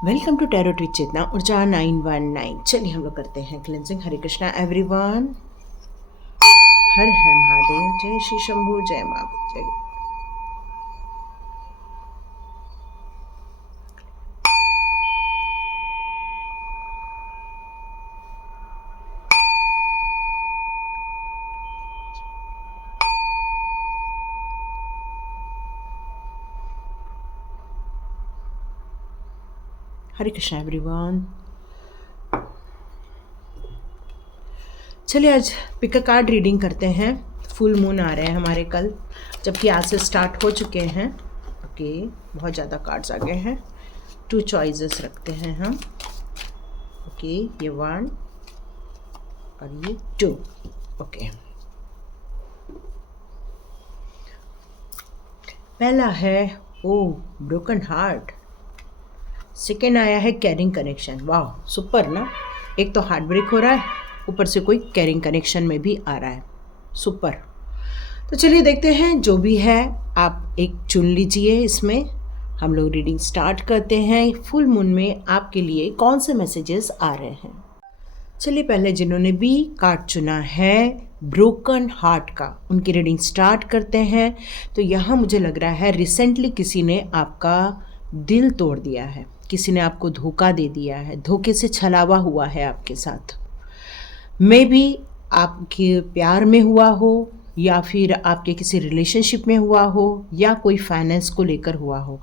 Welcome to tarot with चेतना ऊर्जा 919। चलिए हम लोग करते हैं क्लेंजिंग। हरे कृष्णा एवरीवन, हर हर महादेव, जय श्री शंभू, जय माँ, जय। हरे कृष्णा एवरीवन। चलिए आज पिक अ कार्ड रीडिंग करते हैं। फुल मून आ रहे हैं हमारे कल, जबकि आज से स्टार्ट हो चुके हैं। ओके, बहुत ज़्यादा कार्ड्स आ गए हैं। 2 चॉइसेस रखते हैं हम। ओके, ये 1 और ये 2। ओके, पहला है ब्रोकन हार्ट। सेकेंड आया है कैरिंग कनेक्शन। वाह, सुपर ना। एक तो हार्ट ब्रेक हो रहा है, ऊपर से कोई कैरिंग कनेक्शन में भी आ रहा है। सुपर। तो चलिए देखते हैं, जो भी है आप एक चुन लीजिए। इसमें हम लोग रीडिंग स्टार्ट करते हैं। फुल मून में आपके लिए कौन से मैसेजेस आ रहे हैं। चलिए पहले जिन्होंने भी कार्ड चुना है ब्रोकन हार्ट का, उनकी रीडिंग स्टार्ट करते हैं। तो यहाँ मुझे लग रहा है रिसेंटली किसी ने आपका दिल तोड़ दिया है, किसी ने आपको धोखा दे दिया है, धोखे से छलावा हुआ है आपके साथ। मे बी आपके प्यार में हुआ हो, या फिर आपके किसी रिलेशनशिप में हुआ हो, या कोई फाइनेंस को लेकर हुआ हो।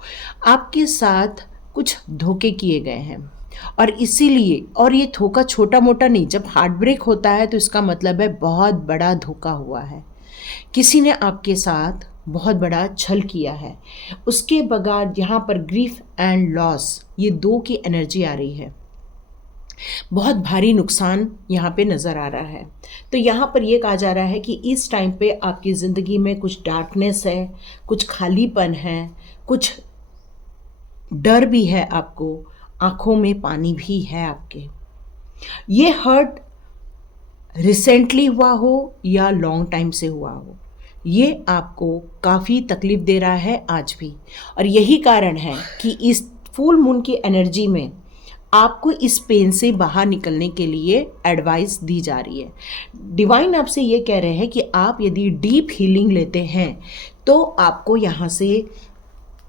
आपके साथ कुछ धोखे किए गए हैं और इसीलिए, और ये धोखा छोटा मोटा नहीं, जब हार्ट ब्रेक होता है तो इसका मतलब है बहुत बड़ा धोखा हुआ है। किसी ने आपके साथ बहुत बड़ा छल किया है। उसके बगैर यहाँ पर ग्रीफ एंड लॉस, ये 2 की एनर्जी आ रही है। बहुत भारी नुकसान यहाँ पे नज़र आ रहा है। तो यहाँ पर ये कहा जा रहा है कि इस टाइम पे आपकी ज़िंदगी में कुछ डार्कनेस है, कुछ खालीपन है, कुछ डर भी है आपको, आँखों में पानी भी है आपके। ये हर्ट रिसेंटली हुआ हो या लॉन्ग टाइम से हुआ हो, ये आपको काफ़ी तकलीफ़ दे रहा है आज भी। और यही कारण है कि इस फुल मून की एनर्जी में आपको इस पेन से बाहर निकलने के लिए एडवाइस दी जा रही है। डिवाइन आपसे ये कह रहे हैं कि आप यदि डीप हीलिंग लेते हैं तो आपको यहाँ से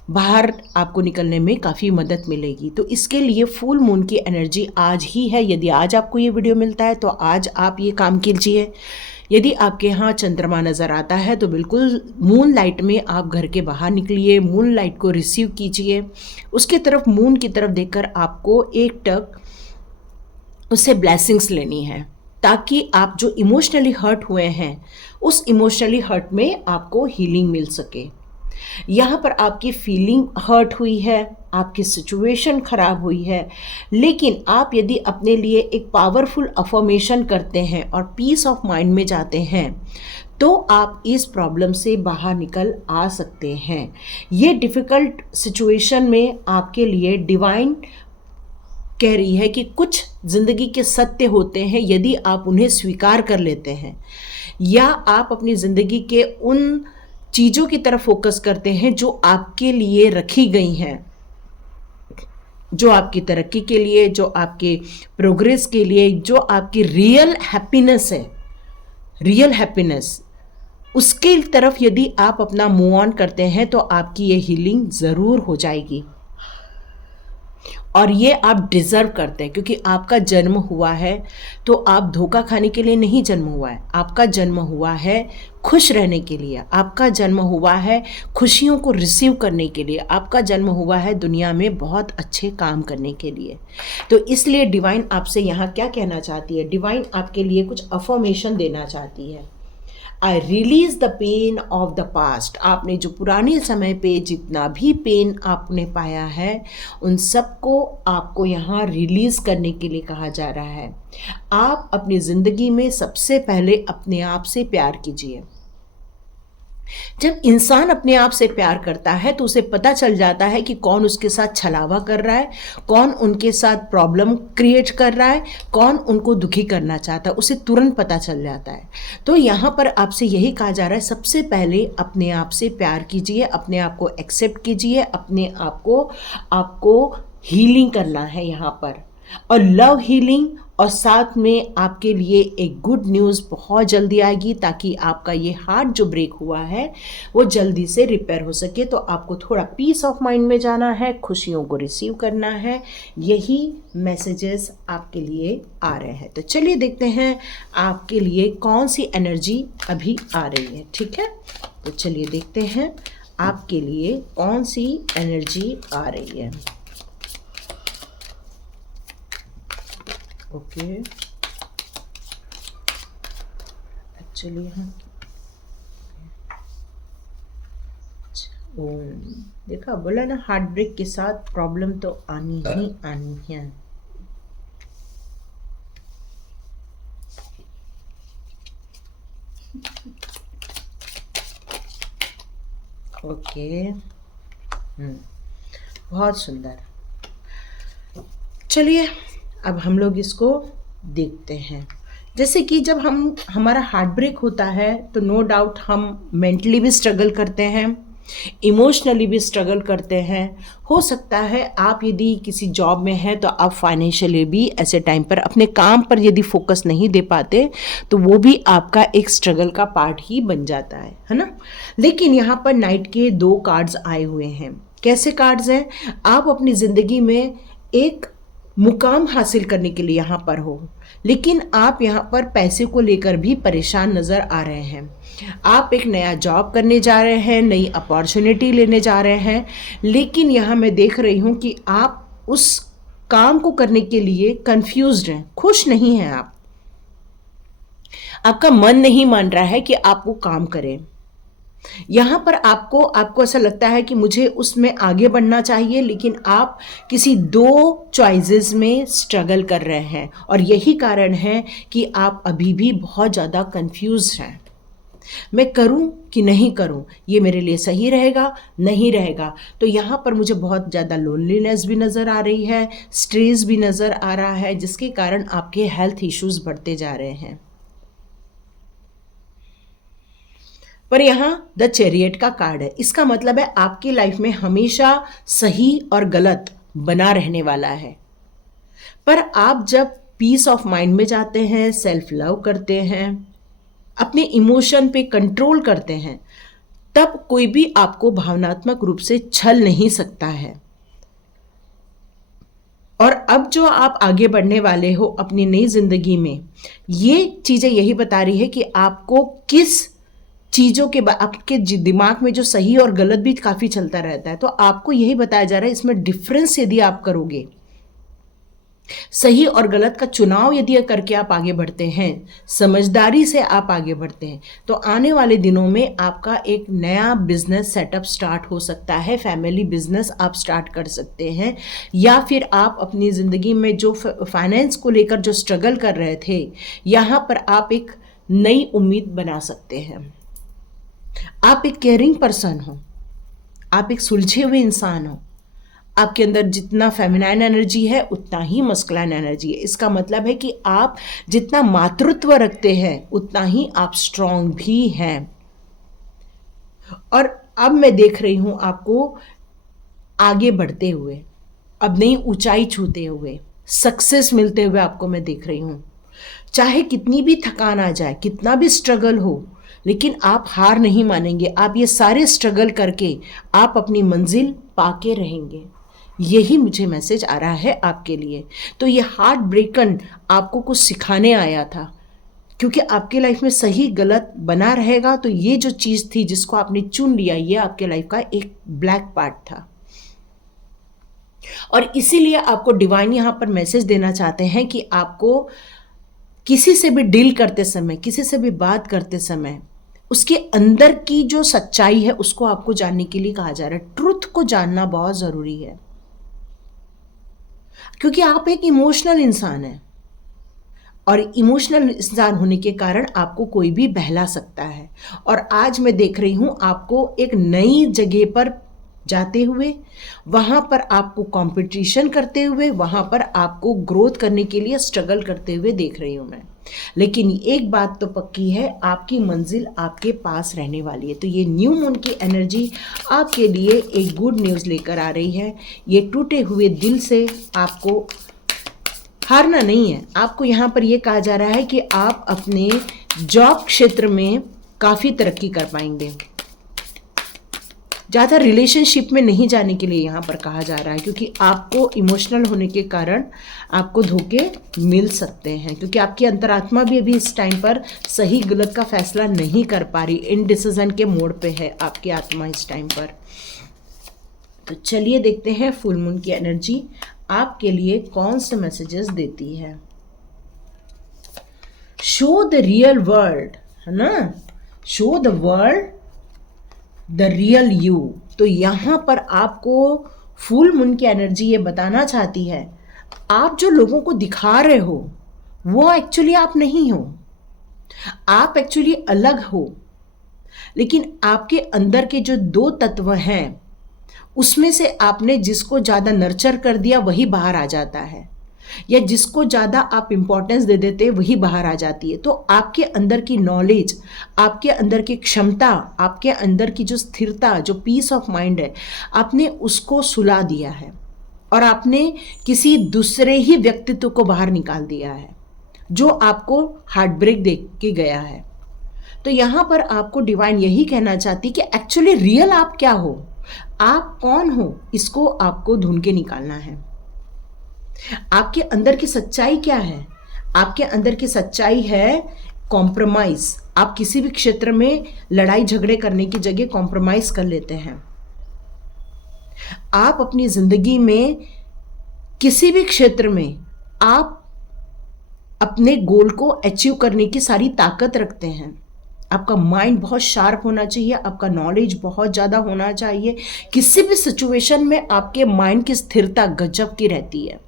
बाहर आपको निकलने में काफ़ी मदद मिलेगी। तो इसके लिए फुल मून की एनर्जी आज ही है। यदि आज आपको ये वीडियो मिलता है तो आज आप ये काम कीजिए। यदि आपके यहाँ चंद्रमा नज़र आता है तो बिल्कुल मून लाइट में आप घर के बाहर निकलिए, मून लाइट को रिसीव कीजिए। उसके तरफ, मून की तरफ देखकर आपको एक टक उससे ब्लेसिंग्स लेनी है, ताकि आप जो इमोशनली हर्ट हुए हैं उस इमोशनली हर्ट में आपको हीलिंग मिल सके। यहाँ पर आपकी फीलिंग हर्ट हुई है, आपकी सिचुएशन खराब हुई है, लेकिन आप यदि अपने लिए एक पावरफुल अफर्मेशन करते हैं और पीस ऑफ माइंड में जाते हैं तो आप इस प्रॉब्लम से बाहर निकल आ सकते हैं। ये डिफ़िकल्ट सिचुएशन में आपके लिए डिवाइन कह रही है कि कुछ ज़िंदगी के सत्य होते हैं, यदि आप उन्हें स्वीकार कर लेते हैं या आप अपनी ज़िंदगी के उन चीज़ों की तरफ फोकस करते हैं जो आपके लिए रखी गई हैं, जो आपकी तरक्की के लिए, जो आपके प्रोग्रेस के लिए, जो आपकी रियल हैप्पीनेस है, रियल हैप्पीनेस, उसके तरफ यदि आप अपना मूव ऑन करते हैं तो आपकी ये हीलिंग ज़रूर हो जाएगी। और ये आप डिज़र्व करते हैं, क्योंकि आपका जन्म हुआ है तो आप धोखा खाने के लिए नहीं जन्म हुआ है। आपका जन्म हुआ है खुश रहने के लिए, आपका जन्म हुआ है खुशियों को रिसीव करने के लिए, आपका जन्म हुआ है दुनिया में बहुत अच्छे काम करने के लिए। तो इसलिए डिवाइन आपसे यहाँ क्या कहना चाहती है, डिवाइन आपके लिए कुछ अफर्मेशन देना चाहती है। I release the pain of the past. आपने जो पुराने समय पे जितना भी पेन आपने पाया है उन सबको आपको यहाँ रिलीज़ करने के लिए कहा जा रहा है। आप अपनी ज़िंदगी में सबसे पहले अपने आप से प्यार कीजिए। जब इंसान अपने आप से प्यार करता है तो उसे पता चल जाता है कि कौन उसके साथ छलावा कर रहा है, कौन उनके साथ प्रॉब्लम क्रिएट कर रहा है, कौन उनको दुखी करना चाहता है, उसे तुरंत पता चल जाता है। तो यहाँ पर आपसे यही कहा जा रहा है, सबसे पहले अपने आप से प्यार कीजिए, अपने आप को एक्सेप्ट कीजिए, अपने आप को आपको हीलिंग करना है यहाँ पर, और लव हीलिंग, और साथ में आपके लिए एक गुड न्यूज़ बहुत जल्दी आएगी, ताकि आपका ये हार्ट जो ब्रेक हुआ है वो जल्दी से रिपेयर हो सके। तो आपको थोड़ा पीस ऑफ माइंड में जाना है, खुशियों को रिसीव करना है, यही मैसेजेस आपके लिए आ रहे हैं। तो चलिए देखते हैं आपके लिए कौन सी एनर्जी अभी आ रही है, ठीक है। तो चलिए देखते हैं आपके लिए कौन सी एनर्जी आ रही है। ओके, एक्चुअली हाँ, देखा, बोला ना, हार्ट ब्रेक के साथ प्रॉब्लम तो आनी ही आनी है। ओके, बहुत सुंदर। चलिए अब हम लोग इसको देखते हैं। जैसे कि जब हमारा हार्ट ब्रेक होता है तो नो डाउट हम मेंटली भी स्ट्रगल करते हैं, इमोशनली भी स्ट्रगल करते हैं। हो सकता है आप यदि किसी जॉब में हैं तो आप फाइनेंशियली भी ऐसे टाइम पर अपने काम पर यदि फोकस नहीं दे पाते तो वो भी आपका एक स्ट्रगल का पार्ट ही बन जाता है ना। लेकिन यहाँ पर नाइट के 2 कार्ड्स आए हुए हैं। कैसे कार्ड्स हैं? आप अपनी ज़िंदगी में एक मुकाम हासिल करने के लिए यहाँ पर हो, लेकिन आप यहाँ पर पैसे को लेकर भी परेशान नज़र आ रहे हैं। आप एक नया जॉब करने जा रहे हैं, नई अपॉर्चुनिटी लेने जा रहे हैं, लेकिन यहाँ मैं देख रही हूँ कि आप उस काम को करने के लिए कंफ्यूज्ड हैं, खुश नहीं हैं आप। आपका मन नहीं मान रहा है कि आप वो काम करें। यहाँ पर आपको ऐसा लगता है कि मुझे उसमें आगे बढ़ना चाहिए, लेकिन आप किसी 2 चॉइसेस में स्ट्रगल कर रहे हैं, और यही कारण है कि आप अभी भी बहुत ज़्यादा कंफ्यूज हैं। मैं करूं कि नहीं करूं, ये मेरे लिए सही रहेगा, नहीं रहेगा। तो यहाँ पर मुझे बहुत ज़्यादा लोनलीनेस भी नज़र आ रही है, स्ट्रेस भी नज़र आ रहा है, जिसके कारण आपके हेल्थ इश्यूज बढ़ते जा रहे हैं। पर यहाँ द चैरियट का कार्ड है। इसका मतलब है आपकी लाइफ में हमेशा सही और गलत बना रहने वाला है। पर आप जब पीस ऑफ माइंड में जाते हैं, सेल्फ लव करते हैं, अपने इमोशन पे कंट्रोल करते हैं, तब कोई भी आपको भावनात्मक रूप से छल नहीं सकता है। और अब जो आप आगे बढ़ने वाले हो अपनी नई जिंदगी में, ये चीज़ें यही बता रही है कि आपको किस चीज़ों के आपके दिमाग में जो सही और गलत भी काफ़ी चलता रहता है, तो आपको यही बताया जा रहा है, इसमें डिफरेंस यदि आप करोगे, सही और गलत का चुनाव यदि करके आप आगे बढ़ते हैं, समझदारी से आप आगे बढ़ते हैं, तो आने वाले दिनों में आपका एक नया बिजनेस सेटअप स्टार्ट हो सकता है। फैमिली बिजनेस आप स्टार्ट कर सकते हैं, या फिर आप अपनी ज़िंदगी में जो फाइनेंस को लेकर जो स्ट्रगल कर रहे थे, यहाँ पर आप एक नई उम्मीद बना सकते हैं। आप एक केयरिंग पर्सन हो, आप एक सुलझे हुए इंसान हो। आपके अंदर जितना फेमिनाइन एनर्जी है उतना ही मस्कुलाइन एनर्जी है। इसका मतलब है कि आप जितना मातृत्व रखते हैं उतना ही आप स्ट्रांग भी हैं। और अब मैं देख रही हूँ आपको आगे बढ़ते हुए, अब नई ऊंचाई छूते हुए, सक्सेस मिलते हुए आपको मैं देख रही हूँ। चाहे कितनी भी थकान आ जाए, कितना भी स्ट्रगल हो, लेकिन आप हार नहीं मानेंगे। आप ये सारे स्ट्रगल करके आप अपनी मंजिल पाके रहेंगे। यही मुझे मैसेज आ रहा है आपके लिए। तो ये हार्ट ब्रेकन आपको कुछ सिखाने आया था, क्योंकि आपके लाइफ में सही गलत बना रहेगा। तो ये जो चीज़ थी जिसको आपने चुन लिया, ये आपके लाइफ का एक ब्लैक पार्ट था, और इसीलिए आपको डिवाइन यहाँ पर मैसेज देना चाहते हैं कि आपको किसी से भी डील करते समय, किसी से भी बात करते समय, उसके अंदर की जो सच्चाई है उसको आपको जानने के लिए कहा जा रहा है। ट्रुथ को जानना बहुत ज़रूरी है, क्योंकि आप एक इमोशनल इंसान हैं, और इमोशनल इंसान होने के कारण आपको कोई भी बहला सकता है। और आज मैं देख रही हूँ आपको एक नई जगह पर जाते हुए, वहाँ पर आपको कंपटीशन करते हुए, वहाँ पर आपको ग्रोथ करने के लिए स्ट्रगल करते हुए देख रही हूँ मैं। लेकिन एक बात तो पक्की है, आपकी मंजिल आपके पास रहने वाली है। तो ये न्यू मून की एनर्जी आपके लिए एक गुड न्यूज़ लेकर आ रही है। ये टूटे हुए दिल से आपको हारना नहीं है। आपको यहाँ पर ये कहा जा रहा है कि आप अपने जॉब क्षेत्र में काफ़ी तरक्की कर पाएंगे। ज़्यादा रिलेशनशिप में नहीं जाने के लिए यहाँ पर कहा जा रहा है, क्योंकि आपको इमोशनल होने के कारण आपको धोखे मिल सकते हैं, क्योंकि आपकी अंतरात्मा भी अभी इस टाइम पर सही गलत का फैसला नहीं कर पा रही। इनडिसीजन के मोड पे है आपकी आत्मा इस टाइम पर। तो चलिए देखते हैं फुल मून की एनर्जी आपके लिए कौन से मैसेजेस देती है। शो द रियल वर्ल्ड, है ना, show the world the real you. तो यहाँ पर आपको फुल मून की एनर्जी ये बताना चाहती है, आप जो लोगों को दिखा रहे हो वो एक्चुअली आप नहीं हो, आप एक्चुअली अलग हो। लेकिन आपके अंदर के जो दो तत्व हैं उसमें से आपने जिसको ज़्यादा नर्चर कर दिया वही बाहर आ जाता है, या जिसको ज़्यादा आप इम्पोर्टेंस दे देते वही बाहर आ जाती है। तो आपके अंदर की नॉलेज, आपके अंदर की क्षमता, आपके अंदर की जो स्थिरता, जो पीस ऑफ माइंड है, आपने उसको सुला दिया है और आपने किसी दूसरे ही व्यक्तित्व को बाहर निकाल दिया है जो आपको हार्ट ब्रेक दे के गया है। तो यहाँ पर आपको डिवाइन यही कहना चाहती कि एक्चुअली रियल आप क्या हो, आप कौन हो, इसको आपको ढूंढ के निकालना है। आपके अंदर की सच्चाई क्या है? आपके अंदर की सच्चाई है कॉम्प्रोमाइज। आप किसी भी क्षेत्र में लड़ाई झगड़े करने की जगह कॉम्प्रोमाइज कर लेते हैं। आप अपनी जिंदगी में किसी भी क्षेत्र में आप अपने गोल को अचीव करने की सारी ताकत रखते हैं। आपका माइंड बहुत शार्प होना चाहिए, आपका नॉलेज बहुत ज़्यादा होना चाहिए। किसी भी सिचुएशन में आपके माइंड की स्थिरता गजब की रहती है।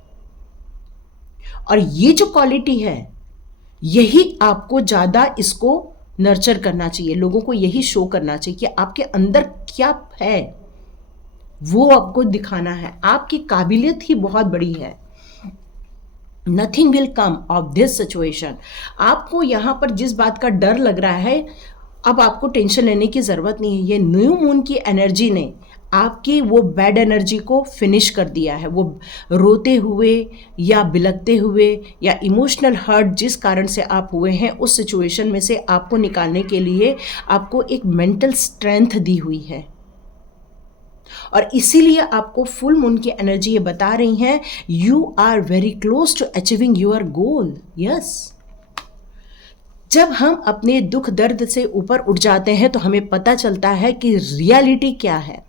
और ये जो क्वालिटी है यही आपको ज़्यादा इसको नर्चर करना चाहिए, लोगों को यही शो करना चाहिए कि आपके अंदर क्या है वो आपको दिखाना है। आपकी काबिलियत ही बहुत बड़ी है। Nothing will come of this situation. आपको यहाँ पर जिस बात का डर लग रहा है, अब आपको टेंशन लेने की ज़रूरत नहीं है। ये न्यू मून की एनर्जी ने आपकी वो बैड एनर्जी को फिनिश कर दिया है। वो रोते हुए या बिलखते हुए या इमोशनल हर्ट जिस कारण से आप हुए हैं, उस सिचुएशन में से आपको निकालने के लिए आपको एक मेंटल स्ट्रेंथ दी हुई है। और इसीलिए आपको फुल मून की एनर्जी ये बता रही हैं, you are very close to achieving your goal. Yes, जब हम अपने दुख दर्द से ऊपर उठ जाते हैं तो हमें पता चलता है कि रियलिटी क्या है।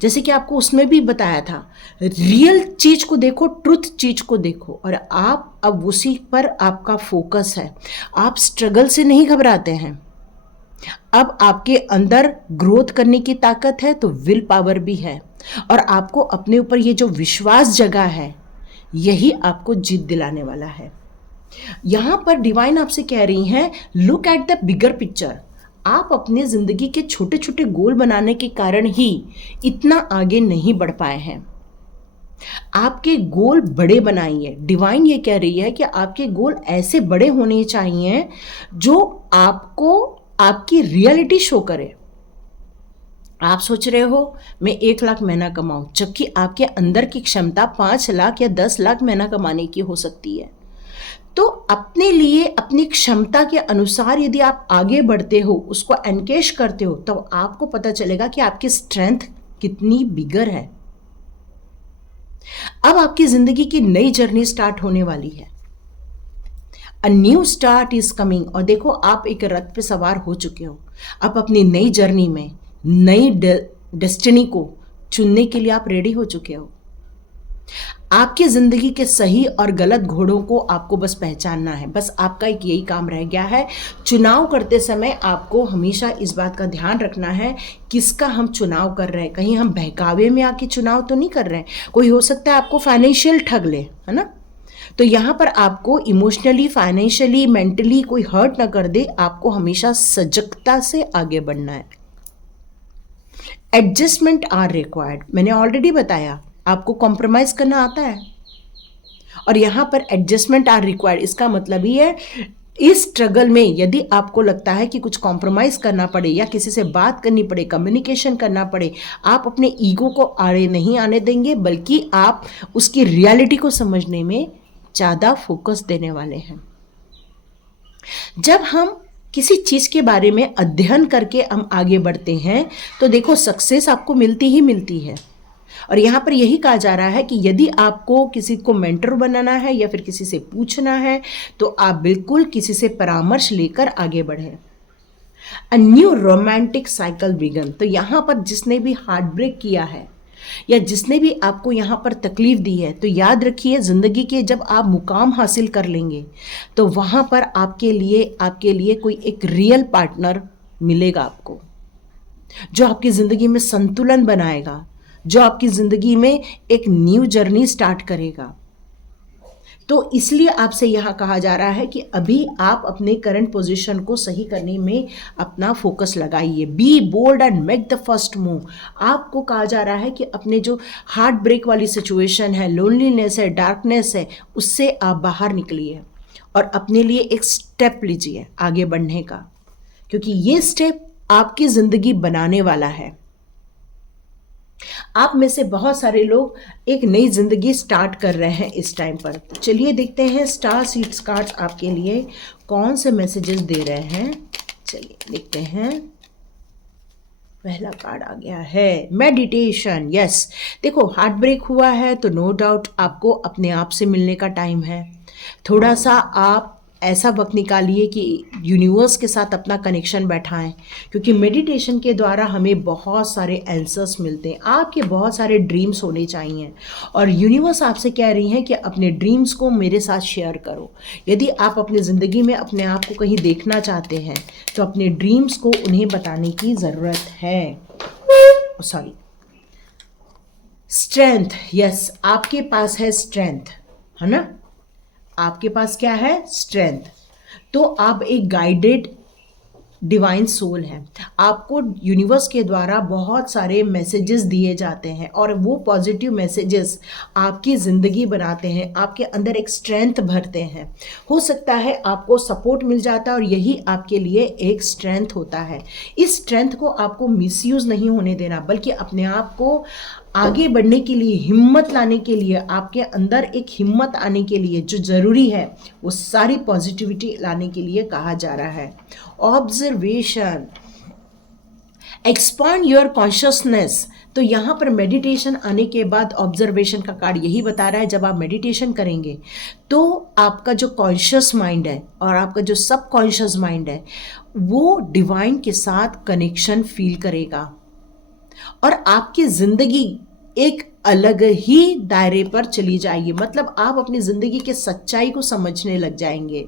जैसे कि आपको उसमें भी बताया था, रियल चीज को देखो, ट्रुथ चीज को देखो, और आप अब उसी पर आपका फोकस है। आप स्ट्रगल से नहीं घबराते हैं। अब आपके अंदर ग्रोथ करने की ताकत है तो विल पावर भी है, और आपको अपने ऊपर ये जो विश्वास जगा है यही आपको जीत दिलाने वाला है। यहां पर डिवाइन आपसे कह रही हैं, look at the bigger picture. आप अपने जिंदगी के छोटे छोटे गोल बनाने के कारण ही इतना आगे नहीं बढ़ पाए हैं। आपके गोल बड़े बनाइए। डिवाइन ये कह रही है कि आपके गोल ऐसे बड़े होने चाहिए जो आपको आपकी रियलिटी शो करे। आप सोच रहे हो मैं 1 लाख महीना कमाऊं, जबकि आपके अंदर की क्षमता 5 लाख या 10 लाख महीना कमाने की हो सकती है। तो अपने लिए अपनी क्षमता के अनुसार यदि आप आगे बढ़ते हो, उसको एनकेश करते हो, तो आपको पता चलेगा कि आपकी स्ट्रेंथ कितनी बिगर है। अब आपकी जिंदगी की नई जर्नी स्टार्ट होने वाली है। A new start is coming. और देखो, आप एक रथ पे सवार हो चुके हो। आप अपनी नई जर्नी में नई डेस्टिनी को चुनने के लिए आप रेडी हो चुके हो। आपकी जिंदगी के सही और गलत घोड़ों को आपको बस पहचानना है। बस आपका एक यही काम रह गया है। चुनाव करते समय आपको हमेशा इस बात का ध्यान रखना है किसका हम चुनाव कर रहे हैं। कहीं हम बहकावे में आके चुनाव तो नहीं कर रहे हैं। कोई हो सकता है आपको फाइनेंशियल ठग ले, है ना। तो यहाँ पर आपको इमोशनली, फाइनेंशियली, मेंटली कोई हर्ट ना कर दे। आपको हमेशा सजगता से आगे बढ़ना है। Adjustment are required. मैंने ऑलरेडी बताया आपको कॉम्प्रोमाइज करना आता है, और यहाँ पर एडजस्टमेंट आर रिक्वायर्ड। इसका मतलब ही है इस स्ट्रगल में यदि आपको लगता है कि कुछ कॉम्प्रोमाइज करना पड़े या किसी से बात करनी पड़े, कम्युनिकेशन करना पड़े, आप अपने ईगो को आड़े नहीं आने देंगे, बल्कि आप उसकी रियलिटी को समझने में ज़्यादा फोकस देने वाले हैं। जब हम किसी चीज़ के बारे में अध्ययन करके हम आगे बढ़ते हैं तो देखो सक्सेस आपको मिलती ही मिलती है। और यहाँ पर यही कहा जा रहा है कि यदि आपको किसी को मेंटर बनाना है या फिर किसी से पूछना है तो आप बिल्कुल किसी से परामर्श लेकर आगे बढ़ें। A new romantic cycle begin. तो यहाँ पर जिसने भी हार्ट ब्रेक किया है या जिसने भी आपको यहाँ पर तकलीफ दी है, तो याद रखिए ज़िंदगी के जब आप मुकाम हासिल कर लेंगे तो वहाँ पर आपके लिए कोई एक रियल पार्टनर मिलेगा आपको, जो आपकी ज़िंदगी में संतुलन बनाएगा, जो आपकी ज़िंदगी में एक न्यू जर्नी स्टार्ट करेगा। तो इसलिए आपसे यहाँ कहा जा रहा है कि अभी आप अपने करंट पोजीशन को सही करने में अपना फोकस लगाइए। Be bold and make the first move. आपको कहा जा रहा है कि अपने जो हार्ट ब्रेक वाली सिचुएशन है, लोनलीनेस है, डार्कनेस है, उससे आप बाहर निकलिए और अपने लिए एक स्टेप लीजिए आगे बढ़ने का, क्योंकि ये स्टेप आपकी ज़िंदगी बनाने वाला है। आप में से बहुत सारे लोग एक नई जिंदगी स्टार्ट कर रहे हैं इस टाइम पर। तो चलिए देखते हैं स्टार सीड्स कार्ड्स आपके लिए कौन से मैसेजेस दे रहे हैं। चलिए देखते हैं। पहला कार्ड आ गया है मेडिटेशन। यस, देखो हार्ट ब्रेक हुआ है तो नो डाउट आपको अपने आप से मिलने का टाइम है। थोड़ा सा आप ऐसा वक्त निकालिए कि यूनिवर्स के साथ अपना कनेक्शन बैठाएं, क्योंकि मेडिटेशन के द्वारा हमें बहुत सारे आंसर्स मिलते हैं। आपके बहुत सारे ड्रीम्स होने चाहिए और यूनिवर्स आपसे कह रही हैं कि अपने ड्रीम्स को मेरे साथ शेयर करो। यदि आप अपनी ज़िंदगी में अपने आप को कहीं देखना चाहते हैं तो अपने ड्रीम्स को उन्हें बताने की ज़रूरत है। Sorry, strength. यस, आपके पास है स्ट्रेंथ, है ना। आपके पास क्या है? स्ट्रेंथ। तो आप एक गाइडेड डिवाइन सोल है। आपको यूनिवर्स के द्वारा बहुत सारे मैसेजेस दिए जाते हैं और वो पॉजिटिव मैसेजेस आपकी ज़िंदगी बनाते हैं, आपके अंदर एक स्ट्रेंथ भरते हैं। हो सकता है आपको सपोर्ट मिल जाता है और यही आपके लिए एक स्ट्रेंथ होता है। इस स्ट्रेंथ को आपको मिसयूज़ नहीं होने देना, बल्कि अपने आप को आगे बढ़ने के लिए, हिम्मत लाने के लिए, आपके अंदर एक हिम्मत आने के लिए जो ज़रूरी है वो सारी पॉजिटिविटी लाने के लिए कहा जा रहा है। Observation, expand your consciousness. तो यहाँ पर मेडिटेशन आने के बाद ऑब्जर्वेशन का कार्ड यही बता रहा है, जब आप मेडिटेशन करेंगे तो आपका जो कॉन्शियस माइंड है और आपका जो सब कॉन्शियस माइंड है वो डिवाइन के साथ कनेक्शन फील करेगा और आपकी ज़िंदगी एक अलग ही दायरे पर चली जाएगी। मतलब आप अपनी ज़िंदगी के सच्चाई को समझने लग जाएंगे।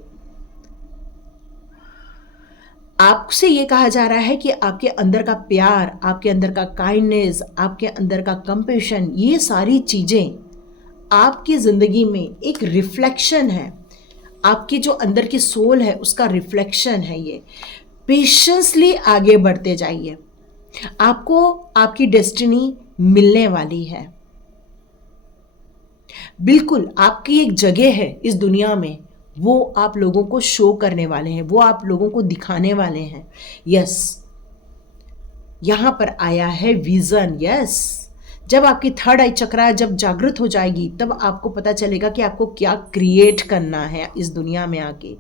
आपसे ये कहा जा रहा है कि आपके अंदर का प्यार, आपके अंदर का काइंडनेस, आपके अंदर का कंपैशन, ये सारी चीज़ें आपकी ज़िंदगी में एक रिफ्लेक्शन है। आपकी जो अंदर की सोल है उसका रिफ्लेक्शन है ये। पेशेंसली आगे बढ़ते जाइए, आपको आपकी डेस्टिनी मिलने वाली है। बिल्कुल आपकी एक जगह है इस दुनिया में, वो आप लोगों को शो करने वाले हैं, वो आप लोगों को दिखाने वाले हैं। यस, यहाँ पर आया है विजन। यस, जब आपकी थर्ड आई चक्रा जब जागृत हो जाएगी तब आपको पता चलेगा कि आपको क्या क्रिएट करना है इस दुनिया में आके,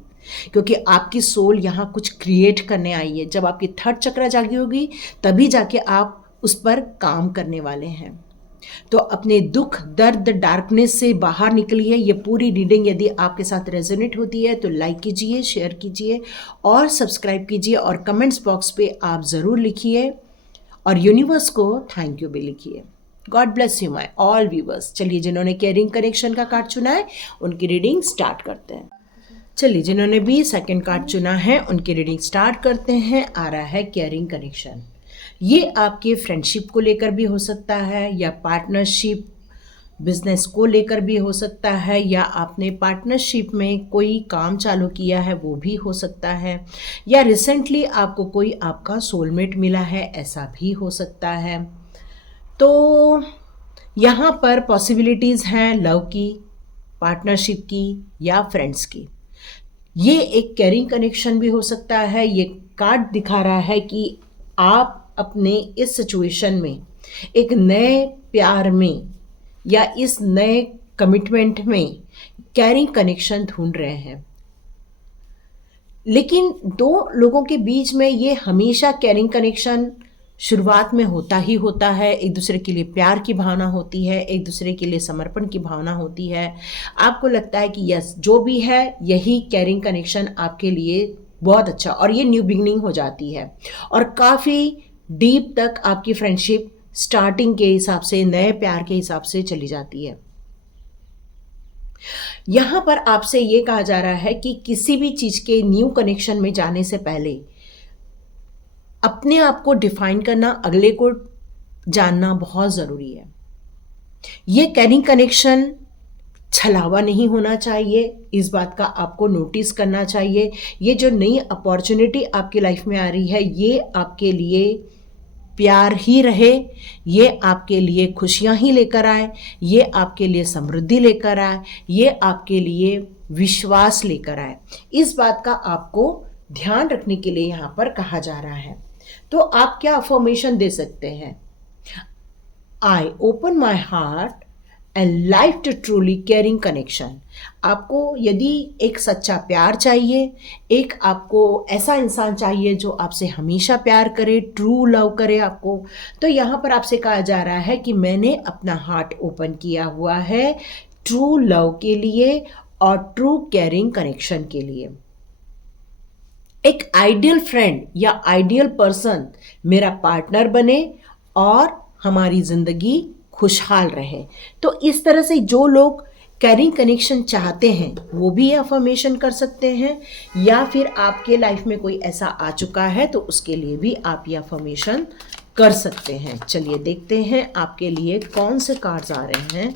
क्योंकि आपकी सोल यहाँ कुछ क्रिएट करने आई है। जब आपकी थर्ड चक्रा जागी होगी तभी जाके आप उस पर काम करने वाले हैं। तो अपने दुख, दर्द, डार्कनेस से बाहर निकलिए। ये पूरी रीडिंग यदि आपके साथ रेजोनेट होती है तो लाइक कीजिए, शेयर कीजिए और सब्सक्राइब कीजिए और कमेंट्स बॉक्स पे आप ज़रूर लिखिए और यूनिवर्स को थैंक यू भी लिखिए। God bless you my all viewers. चलिए, जिन्होंने केयरिंग कनेक्शन का कार्ड चुना है उनकी रीडिंग स्टार्ट करते हैं। चलिए, जिन्होंने भी सेकंड कार्ड चुना है उनकी रीडिंग स्टार्ट करते हैं। आ रहा है केयरिंग कनेक्शन। ये आपके फ्रेंडशिप को लेकर भी हो सकता है या पार्टनरशिप बिजनेस को लेकर भी हो सकता है, या आपने पार्टनरशिप में कोई काम चालू किया है वो भी हो सकता है, या रिसेंटली आपको कोई आपका सोलमेट मिला है ऐसा भी हो सकता है। तो यहाँ पर पॉसिबिलिटीज़ हैं लव की, पार्टनरशिप की या फ्रेंड्स की। ये एक कैरिंग कनेक्शन भी हो सकता है। ये कार्ड दिखा रहा है कि आप अपने इस सिचुएशन में एक नए प्यार में या इस नए कमिटमेंट में कैरिंग कनेक्शन ढूंढ रहे हैं। लेकिन दो लोगों के बीच में ये हमेशा कैरिंग कनेक्शन शुरुआत में होता ही होता है। एक दूसरे के लिए प्यार की भावना होती है, एक दूसरे के लिए समर्पण की भावना होती है। आपको लगता है कि यस, जो भी है यही कैरिंग कनेक्शन आपके लिए बहुत अच्छा, और ये न्यू बिगनिंग हो जाती है और काफ़ी डीप तक आपकी फ्रेंडशिप स्टार्टिंग के हिसाब से, नए प्यार के हिसाब से चली जाती है। यहाँ पर आपसे ये कहा जा रहा है कि किसी भी चीज़ के न्यू कनेक्शन में जाने से पहले अपने आप को डिफाइन करना, अगले को जानना बहुत ज़रूरी है। ये कैरिंग कनेक्शन छलावा नहीं होना चाहिए, इस बात का आपको नोटिस करना चाहिए। ये जो नई अपॉर्चुनिटी आपकी लाइफ में आ रही है, ये आपके लिए प्यार ही रहे, ये आपके लिए खुशियाँ ही लेकर आए, ये आपके लिए समृद्धि लेकर आए, ये आपके लिए विश्वास लेकर आए। इस बात का आपको ध्यान रखने के लिए यहाँ पर कहा जा रहा है। तो आप क्या अफर्मेशन दे सकते हैं? I open my heart and life to truly caring connection. आपको यदि एक सच्चा प्यार चाहिए, एक आपको ऐसा इंसान चाहिए जो आपसे हमेशा प्यार करे, ट्रू लव करे आपको, तो यहाँ पर आपसे कहा जा रहा है कि मैंने अपना हार्ट ओपन किया हुआ है ट्रू लव के लिए और ट्रू केयरिंग कनेक्शन के लिए। एक आइडियल फ्रेंड या आइडियल पर्सन मेरा पार्टनर बने और हमारी ज़िंदगी खुशहाल रहे। तो इस तरह से जो लोग कैरिंग कनेक्शन चाहते हैं वो भी ये अफर्मेशन कर सकते हैं, या फिर आपके लाइफ में कोई ऐसा आ चुका है तो उसके लिए भी आप ये अफर्मेशन कर सकते हैं। चलिए देखते हैं आपके लिए कौन से कार्ड्स आ रहे हैं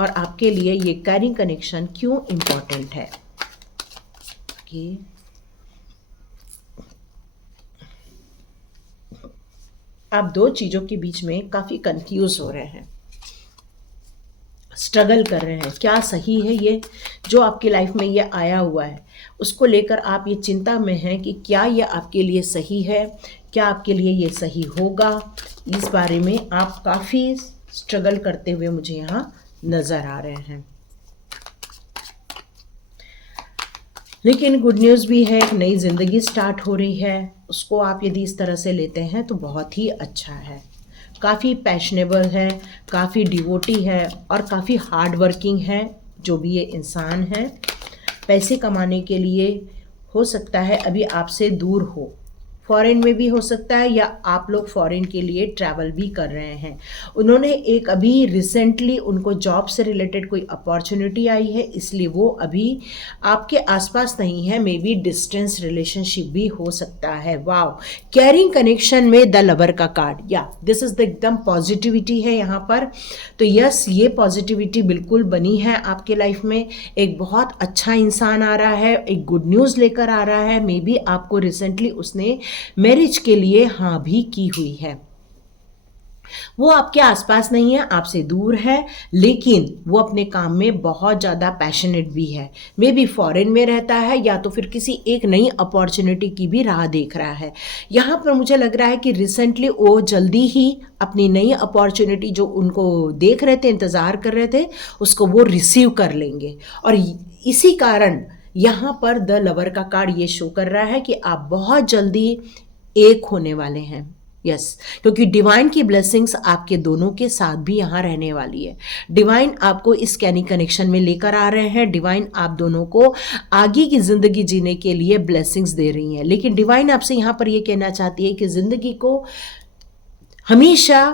और आपके लिए ये कैरिंग कनेक्शन क्यों इम्पोर्टेंट है। आप दो चीज़ों के बीच में काफ़ी कंफ्यूज हो रहे हैं, स्ट्रगल कर रहे हैं, क्या सही है ये जो आपकी लाइफ में ये आया हुआ है, उसको लेकर आप ये चिंता में हैं कि क्या ये आपके लिए सही है, क्या आपके लिए ये सही होगा। इस बारे में आप काफ़ी स्ट्रगल करते हुए मुझे यहाँ नज़र आ रहे हैं। लेकिन गुड न्यूज़ भी है, एक नई ज़िंदगी स्टार्ट हो रही है, उसको आप यदि इस तरह से लेते हैं तो बहुत ही अच्छा है। काफ़ी पैशनेबल है, काफ़ी डिवोटी है और काफ़ी हार्ड वर्किंग है जो भी ये इंसान है। पैसे कमाने के लिए हो सकता है अभी आपसे दूर हो, फॉरेन में भी हो सकता है, या आप लोग फॉरेन के लिए ट्रैवल भी कर रहे हैं। उन्होंने एक अभी रिसेंटली उनको जॉब से रिलेटेड कोई अपॉर्चुनिटी आई है, इसलिए वो अभी आपके आसपास नहीं है। मे बी डिस्टेंस रिलेशनशिप भी हो सकता है। वाओ, कैरिंग कनेक्शन में द लवर का कार्ड, या दिस इज द एकदम पॉजिटिविटी है यहाँ पर। तो यस, ये पॉजिटिविटी बिल्कुल बनी है आपके लाइफ में। एक बहुत अच्छा इंसान आ रहा है, एक गुड न्यूज़ लेकर आ रहा है। मे बी आपको रिसेंटली उसने मैरिज के लिए हाँ भी की हुई है। वो आपके आसपास नहीं है, आपसे दूर है, लेकिन वो अपने काम में बहुत ज़्यादा पैशनेट भी है। मे बी फॉरेन में रहता है या तो फिर किसी एक नई अपॉर्चुनिटी की भी राह देख रहा है। यहाँ पर मुझे लग रहा है कि रिसेंटली वो जल्दी ही अपनी नई अपॉर्चुनिटी जो उनको देख रहे थे, इंतज़ार कर रहे थे, उसको वो रिसीव कर लेंगे। और इसी कारण यहाँ पर द लवर का कार्ड ये शो कर रहा है कि आप बहुत जल्दी एक होने वाले हैं। यस, क्योंकि डिवाइन की ब्लेसिंग्स आपके दोनों के साथ भी यहाँ रहने वाली है। डिवाइन आपको इस कैरिंग कनेक्शन में लेकर आ रहे हैं। डिवाइन आप दोनों को आगे की ज़िंदगी जीने के लिए ब्लेसिंग्स दे रही हैं। लेकिन डिवाइन आपसे यहाँ पर ये कहना चाहती है कि ज़िंदगी को हमेशा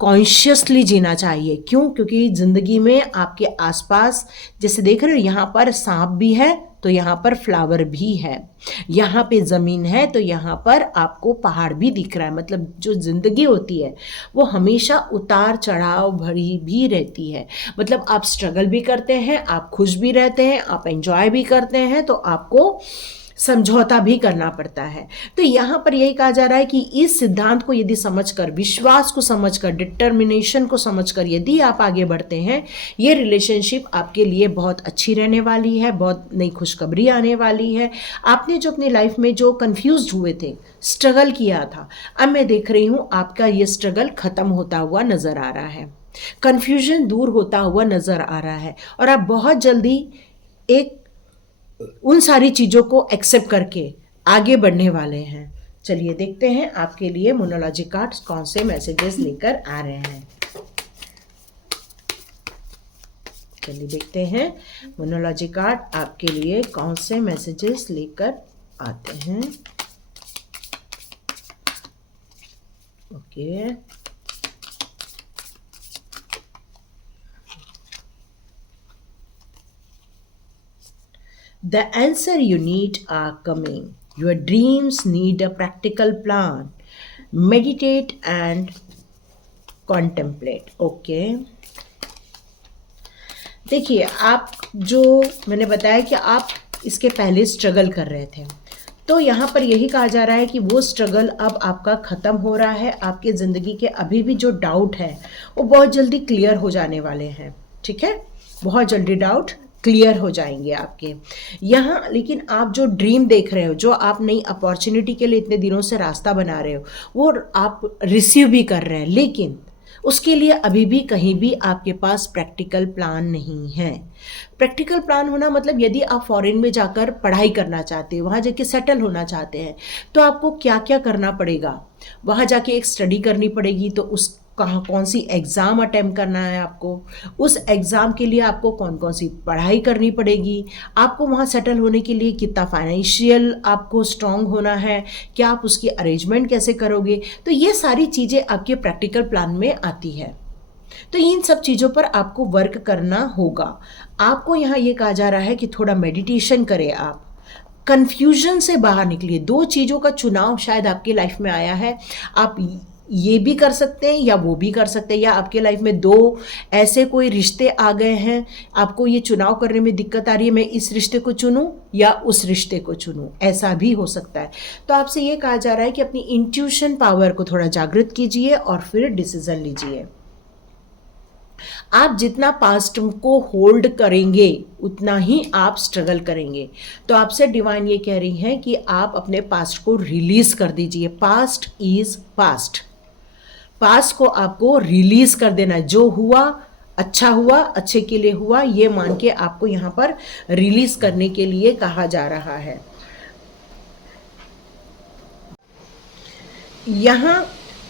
कॉन्शियसली जीना चाहिए। क्यों? क्योंकि ज़िंदगी में आपके आसपास, जैसे देख रहे हो, यहाँ पर सांप भी है तो यहाँ पर फ्लावर भी है, यहाँ पे ज़मीन है तो यहाँ पर आपको पहाड़ भी दिख रहा है। मतलब जो ज़िंदगी होती है वो हमेशा उतार चढ़ाव भरी भी रहती है। मतलब आप स्ट्रगल भी करते हैं, आप खुश भी रहते हैं, आप एंजॉय भी करते हैं, तो आपको समझौता भी करना पड़ता है। तो यहाँ पर यही कहा जा रहा है कि इस सिद्धांत को यदि समझकर, विश्वास को समझकर, डिटर्मिनेशन को समझकर यदि आप आगे बढ़ते हैं, ये रिलेशनशिप आपके लिए बहुत अच्छी रहने वाली है, बहुत नई खुशखबरी आने वाली है। आपने जो अपनी लाइफ में जो कंफ्यूज हुए थे, स्ट्रगल किया था, अब मैं देख रही हूँ आपका ये स्ट्रगल खत्म होता हुआ नजर आ रहा है, कंफ्यूजन दूर होता हुआ नजर आ रहा है, और आप बहुत जल्दी एक उन सारी चीज़ों को एक्सेप्ट करके आगे बढ़ने वाले हैं। चलिए देखते हैं आपके लिए मोनोलॉजी कार्ड्स कौन से मैसेजेस लेकर आ रहे हैं। चलिए देखते हैं मोनोलॉजी कार्ड आपके लिए कौन से मैसेजेस लेकर आते हैं। Okay, the answer you need are coming. Your dreams need a practical plan. Meditate and contemplate. Okay. देखिए, आप जो मैंने बताया कि आप इसके पहले स्ट्रगल कर रहे थे, तो यहाँ पर यही कहा जा रहा है कि वो स्ट्रगल अब आपका ख़त्म हो रहा है। आपके ज़िंदगी के अभी भी जो डाउट है वो बहुत जल्दी क्लियर हो जाने वाले हैं। ठीक है, बहुत जल्दी डाउट क्लियर हो जाएंगे आपके यहाँ। लेकिन आप जो ड्रीम देख रहे हो, जो आप नई अपॉर्चुनिटी के लिए इतने दिनों से रास्ता बना रहे हो, वो आप रिसीव भी कर रहे हैं, लेकिन उसके लिए अभी भी कहीं भी आपके पास प्रैक्टिकल प्लान नहीं है। प्रैक्टिकल प्लान होना मतलब यदि आप फॉरेन में जाकर पढ़ाई करना चाहते हो, वहाँ जाके सेटल होना चाहते हैं, तो आपको क्या क्या करना पड़ेगा। वहाँ जाके एक स्टडी करनी पड़ेगी, तो उस कहाँ कौन सी एग्ज़ाम अटेम्प्ट करना है आपको, उस एग्ज़ाम के लिए आपको कौन कौन सी पढ़ाई करनी पड़ेगी, आपको वहाँ सेटल होने के लिए कितना फाइनेंशियल आपको स्ट्रांग होना है, क्या आप उसकी अरेंजमेंट कैसे करोगे। तो ये सारी चीज़ें आपके प्रैक्टिकल प्लान में आती है। तो इन सब चीज़ों पर आपको वर्क करना होगा। आपको यहाँ ये कहा जा रहा है कि थोड़ा मेडिटेशन करें, आप कन्फ्यूजन से बाहर निकलिए। दो चीज़ों का चुनाव शायद आपकी लाइफ में आया है, आप ये भी कर सकते हैं या वो भी कर सकते हैं, या आपके लाइफ में दो ऐसे कोई रिश्ते आ गए हैं, आपको ये चुनाव करने में दिक्कत आ रही है, मैं इस रिश्ते को चुनूं या उस रिश्ते को चुनूं, ऐसा भी हो सकता है। तो आपसे ये कहा जा रहा है कि अपनी इंट्यूशन पावर को थोड़ा जागृत कीजिए और फिर डिसीजन लीजिए। आप जितना पास्ट को होल्ड करेंगे उतना ही आप स्ट्रगल करेंगे। तो आपसे डिवाइन ये कह रही है कि आप अपने पास्ट को रिलीज कर दीजिए। पास्ट इज पास्ट, पास्ट को आपको रिलीज कर देना है। जो हुआ अच्छा हुआ, अच्छे के लिए हुआ, ये मान के आपको यहाँ पर रिलीज करने के लिए कहा जा रहा है। यहाँ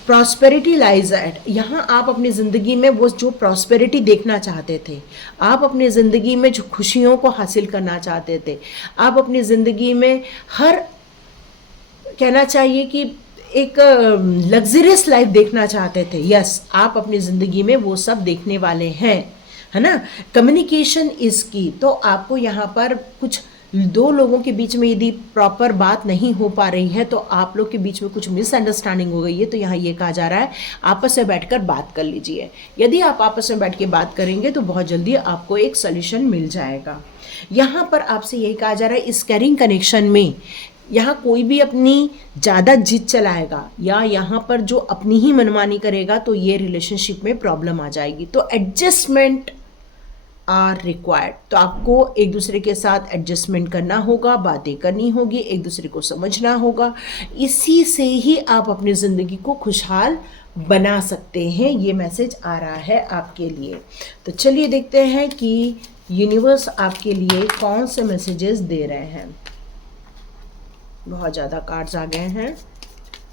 प्रॉस्पेरिटी लाइज एट, यहाँ आप अपनी ज़िंदगी में वो जो प्रॉस्पेरिटी देखना चाहते थे, आप अपनी ज़िंदगी में जो खुशियों को हासिल करना चाहते थे, आप अपनी ज़िंदगी में हर कहना चाहिए कि एक लग्जरियस लाइफ देखना चाहते थे, यस आप अपनी ज़िंदगी में वो सब देखने वाले हैं, है ना। कम्युनिकेशन इज़ की। तो आपको यहाँ पर कुछ दो लोगों के बीच में यदि प्रॉपर बात नहीं हो पा रही है, तो आप लोग के बीच में कुछ मिसअंडरस्टैंडिंग हो गई है, तो यहाँ ये कहा जा रहा है आपस में बैठकर बात कर लीजिए। यदि आप आपस में बैठ के बात करेंगे तो बहुत जल्दी आपको एक सोल्यूशन मिल जाएगा। यहाँ पर आपसे यही कहा जा रहा है इस कैरिंग कनेक्शन में, यहाँ कोई भी अपनी ज़्यादा जिद चलाएगा या यहाँ पर जो अपनी ही मनमानी करेगा, तो ये रिलेशनशिप में प्रॉब्लम आ जाएगी। तो एडजस्टमेंट आर रिक्वायर्ड। तो आपको एक दूसरे के साथ एडजस्टमेंट करना होगा, बातें करनी होगी, एक दूसरे को समझना होगा। इसी से ही आप अपनी ज़िंदगी को खुशहाल बना सकते हैं। ये मैसेज आ रहा है आपके लिए। तो चलिए देखते हैं कि यूनिवर्स आपके लिए कौन से मैसेजेस दे रहे हैं। बहुत ज़्यादा कार्ड्स आ गए हैं।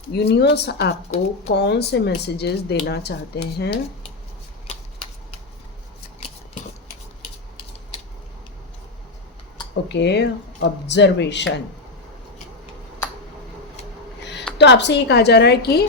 यूनिवर्स आपको कौन से मैसेजेस देना चाहते हैं। Okay, observation. तो आपसे ये कहा जा रहा है कि,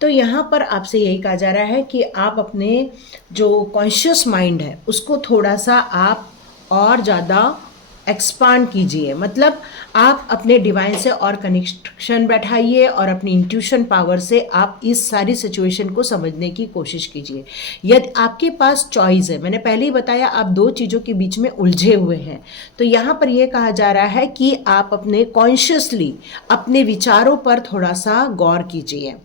तो यहाँ पर आपसे यही कहा जा रहा है कि आप अपने जो कॉन्शियस माइंड है उसको थोड़ा सा आप और ज़्यादा एक्सपांड कीजिए, मतलब आप अपने डिवाइन से और कनेक्शन बैठाइए और अपनी इंट्यूशन पावर से आप इस सारी सिचुएशन को समझने की कोशिश कीजिए। यदि आपके पास चॉइस है, मैंने पहले ही बताया आप दो चीज़ों के बीच में उलझे हुए हैं, तो यहाँ पर यह कहा जा रहा है कि आप अपने कॉन्शियसली अपने विचारों पर थोड़ा सा गौर कीजिए।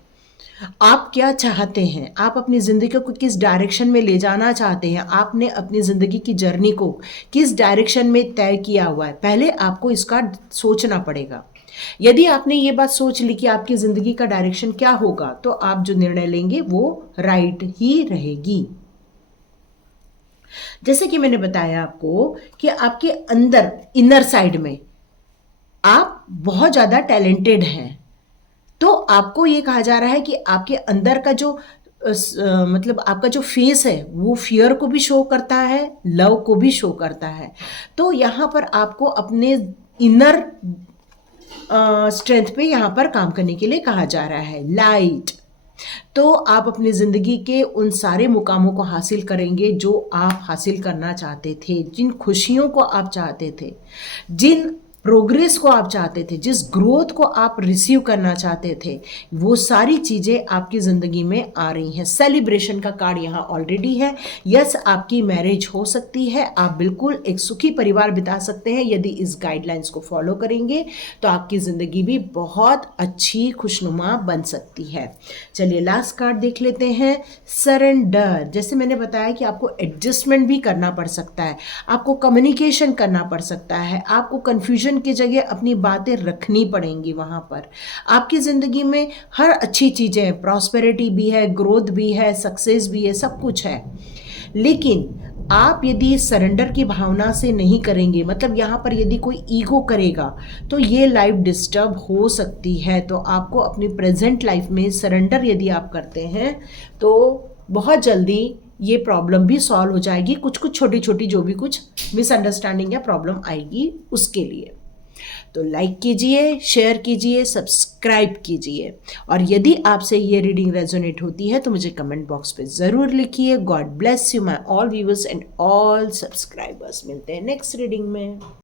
आप क्या चाहते हैं, आप अपनी ज़िंदगी को किस डायरेक्शन में ले जाना चाहते हैं, आपने अपनी ज़िंदगी की जर्नी को किस डायरेक्शन में तय किया हुआ है, पहले आपको इसका सोचना पड़ेगा। यदि आपने ये बात सोच ली कि आपकी ज़िंदगी का डायरेक्शन क्या होगा, तो आप जो निर्णय लेंगे वो राइट ही रहेगी। जैसे कि मैंने बताया आपको कि आपके अंदर इनर साइड में आप बहुत ज़्यादा टैलेंटेड हैं, तो आपको ये कहा जा रहा है कि आपके अंदर का जो मतलब आपका जो फेस है वो फियर को भी शो करता है, लव को भी शो करता है। तो यहाँ पर आपको अपने इनर स्ट्रेंथ पे यहाँ पर काम करने के लिए कहा जा रहा है। लाइट, तो आप अपनी ज़िंदगी के उन सारे मुकामों को हासिल करेंगे जो आप हासिल करना चाहते थे, जिन खुशियों को आप चाहते थे, जिन प्रोग्रेस को आप चाहते थे, जिस ग्रोथ को आप रिसीव करना चाहते थे, वो सारी चीज़ें आपकी ज़िंदगी में आ रही हैं। सेलिब्रेशन का कार्ड यहाँ ऑलरेडी है। यस, आपकी मैरिज हो सकती है, आप बिल्कुल एक सुखी परिवार बिता सकते हैं यदि इस गाइडलाइंस को फॉलो करेंगे, तो आपकी ज़िंदगी भी बहुत अच्छी खुशनुमा बन सकती है। चलिए लास्ट कार्ड देख लेते हैं, सरेंडर। जैसे मैंने बताया कि आपको एडजस्टमेंट भी करना पड़ सकता है, आपको कम्युनिकेशन करना पड़ सकता है, आपको कन्फ्यूजन की जगह अपनी बातें रखनी पड़ेंगी। वहाँ पर आपकी ज़िंदगी में हर अच्छी चीज़ें हैं, प्रॉस्पेरिटी भी है, ग्रोथ भी है, सक्सेस भी है, सब कुछ है। लेकिन आप यदि सरेंडर की भावना से नहीं करेंगे, मतलब यहाँ पर यदि कोई ईगो करेगा, तो ये लाइफ डिस्टर्ब हो सकती है। तो आपको अपनी प्रेजेंट लाइफ में सरेंडर यदि आप करते हैं तो बहुत जल्दी ये प्रॉब्लम भी सॉल्व हो जाएगी। कुछ कुछ छोटी छोटी जो भी कुछ मिसअंडरस्टैंडिंग या प्रॉब्लम आएगी उसके लिए। तो लाइक कीजिए, शेयर कीजिए, सब्सक्राइब कीजिए, और यदि आपसे ये रीडिंग रेजोनेट होती है तो मुझे कमेंट बॉक्स पे ज़रूर लिखिए। God bless you my all viewers and all subscribers. मिलते हैं नेक्स्ट रीडिंग में।